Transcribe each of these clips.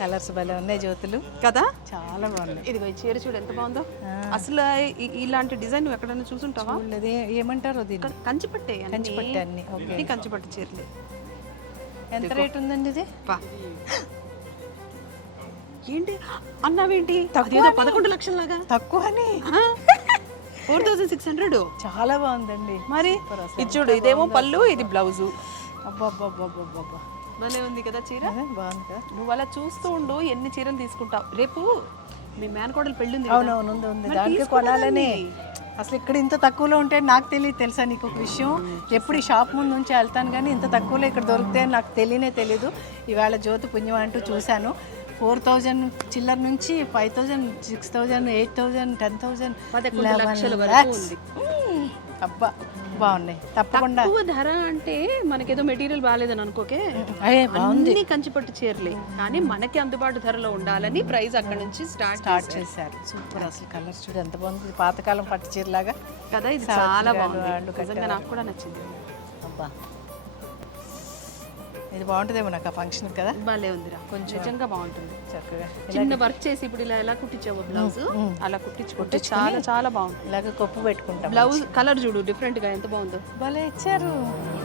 Colours భలే ఉన్నాయి జ్యోతులు కదా, చాలా బాగున్నాయి. ఇదిగో ఈ చీర చూడు ఎంత బాగుందో. అసలు ఇలాంటి డిజైన్ నువ్వు ఎక్కడైనా చూసుంటావా? చూడలేదు. ఏమంటారు దీన్ని? కంచిపట్టే, కంచిపట్టు అన్ని. ఓకే, కంచిపట్టు చీరలే. ఎంత రేట్ ఉందండి ఇది? ఏంటి అన్నావేంటి? తక్కువ 11 లక్షల తక్కువ అని 4600. చాలా బాగుందండి. మరి ఇది చూడు, ఇదేమో పళ్ళు, ఇది బ్లౌజు. అబ్బా భలే ఉంది కదా చీర. బాగుంది కదా. నువ్వు అలా చూస్తూ ఉండు, ఎన్ని చీరలు తీసుకుంటావు. రేపు మీ మేనకోడలు పెళ్ళి ఉంది. అవునవును, ఉంది. దానికి కొనాలని. అసలు ఇక్కడ ఇంత తక్కువలో ఉంటే నాకు తెలియదు. తెలుసా నీకు ఒక విషయం? ఎప్పుడు ఈ షాప్ ముందు నుంచి వెళ్తాను కానీ ఇంత తక్కువలో ఇక్కడ దొరికితే నాకు తెలీదు. ఇవాళ జ్యోతి పుణ్యం అంటూ చూశాను. 4000 చిల్లర నుంచి 5000, 6000, 8000, 10,000, 11 lakhs. అబ్బా బాగున్నాయి. తప్పకుండా. తక్కువ ధర అంటే మనకేదో మెటీరియల్ బాగాలేదని అనుకోకే, అన్ని కంచిపట్టు చీరలే, కానీ మనకి అందుబాటు ధరలో ఉండాలని ప్రైస్ అక్కడ నుంచి స్టార్ట్ చేశారు. సూపర్. అసలు కలర్స్ చూడు ఎంత బాగుంది, పాతకాలం పట్టు చీరలాగా కదా. ఇది చాలా బాగుంది, నిజంగా నాకు కూడా నచ్చింది. అబ్బా ఇది బాగుంటుందేమో నాకు ఆ ఫంక్షన్ కదా. భలే ఉందిరా, కొంచెం నిజంగా బాగుంటుంది. చక్కగా చిన్న వర్క్ చేసి ఇప్పుడు ఇలా ఎలా కుట్టించావు బ్లౌజ్, అలా కుట్టించుకుంటే చాలా చాలా బాగుంటుంది. ఇలాగ కొప్పు పెట్టుకుంటాం. బ్లౌజ్ కలర్ చూడు డిఫరెంట్ గా ఎంత బాగుందో. భలే ఇచ్చారు.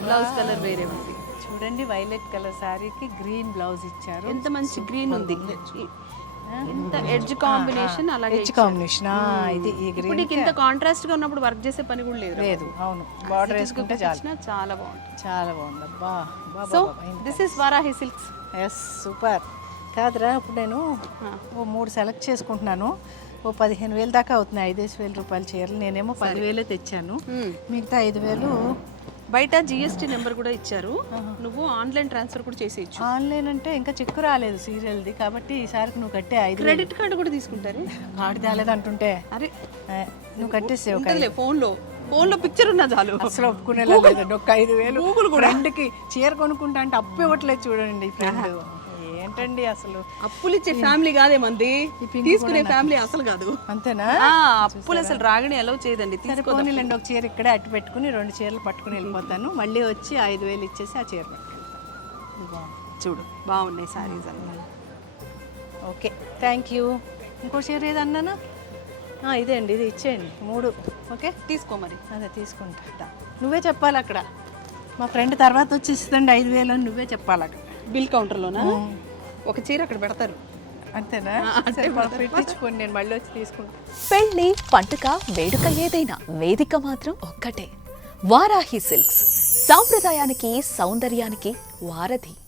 బ్లౌజ్ కలర్ వేరే ఉంది చూడండి. వైలెట్ కలర్ శారీకి గ్రీన్ బ్లౌజ్ ఇచ్చారు. ఎంత మంచి గ్రీన్ ఉంది. ఎంత ఎడ్జ్ కాంబినేషన్, అలాగే ఎడ్జ్ కాంబినేషన్. ఇది ఈ గ్రీన్ ఇప్పుడు ఇంత కాంట్రాస్ట్ గా ఉన్నప్పుడు వర్క్ చేసే పని కూడా లేదు. అవును, బార్డర్ వేసుకుంటే చాలా బాగుంటుంది. చాలా బాగుంది. అబ్బా. So this is Varahi silks. Yes, super. కాదురా, ఇప్పుడు నేను ఓ 3 సెలెక్ట్ చేసుకుంటున్నాను. ఓ 15,000 దాకా అవుతున్నాయి. 5,000 రూపాయల చీరలు. నేనేమో 10,000 తెచ్చాను. మిగతా 5,000 బయట జిఎస్టీ నెంబర్ కూడా ఇచ్చారు. నువ్వు ఆన్లైన్ ట్రాన్స్ఫర్ కూడా చేసేయచ్చు. ఆన్లైన్ అంటే ఇంకా చిక్కు రాలేదు సీరియల్ది, కాబట్టి ఈసారికి నువ్వు కట్టే 5,000. క్రెడిట్ కార్డు కూడా తీసుకుంటారు. కార్డు తేలేదు అంటుంటే అరే నువ్వు కట్టేసావు. ఫోన్లో పిక్చర్ ఉన్నా చాలు. అసలు ఒప్పుకునేలా లేదండి. ఒక 5,000 ఫ్రెండ్కి చీర కొనుక్కుంటా అంటే అప్పు ఇవ్వట్లేదు చూడండి ఫ్రెండ్. ఏంటండి అసలు అప్పులు ఇచ్చే ఫ్యామిలీ కాదే మంది, తీసుకునే ఫ్యామిలీ అసలు కాదు. అంతేనా? అప్పులు అసలు రాగని ఎలా చేయదండి. తీసుకోనిలేండి, ఒక చీర ఇక్కడే అట్టు పెట్టుకుని 2 చీరలు పట్టుకుని వెళ్ళిపోతాను. మళ్ళీ వచ్చి 5,000 ఇచ్చేసి ఆ చీర చూడు బాగున్నాయి సారీస్ అన్నీ. Okay, thank you. ఇంకో చీర ఏదన్నాను? ఇదే అండి, ఇది ఇచ్చేయండి 3. ఓకే, తీసుకో మరి. అదే తీసుకుంటా. నువ్వే చెప్పాలి అక్కడ. మా ఫ్రెండ్ తర్వాత వచ్చి ఇస్తుందండి 5,000 అని నువ్వే చెప్పాలి అక్కడ బిల్ కౌంటర్లోనా. ఒక చీర అక్కడ పెడతారు. అంతేనా? పెట్టించుకోండి, నేను మళ్ళీ వచ్చి తీసుకుంటాను. పెళ్లి, పండుగ, వేడుక ఏదైనా వేదిక మాత్రం ఒక్కటే. వారాహి సిల్క్స్. సాంప్రదాయానికి, సౌందర్యానికి వారధి.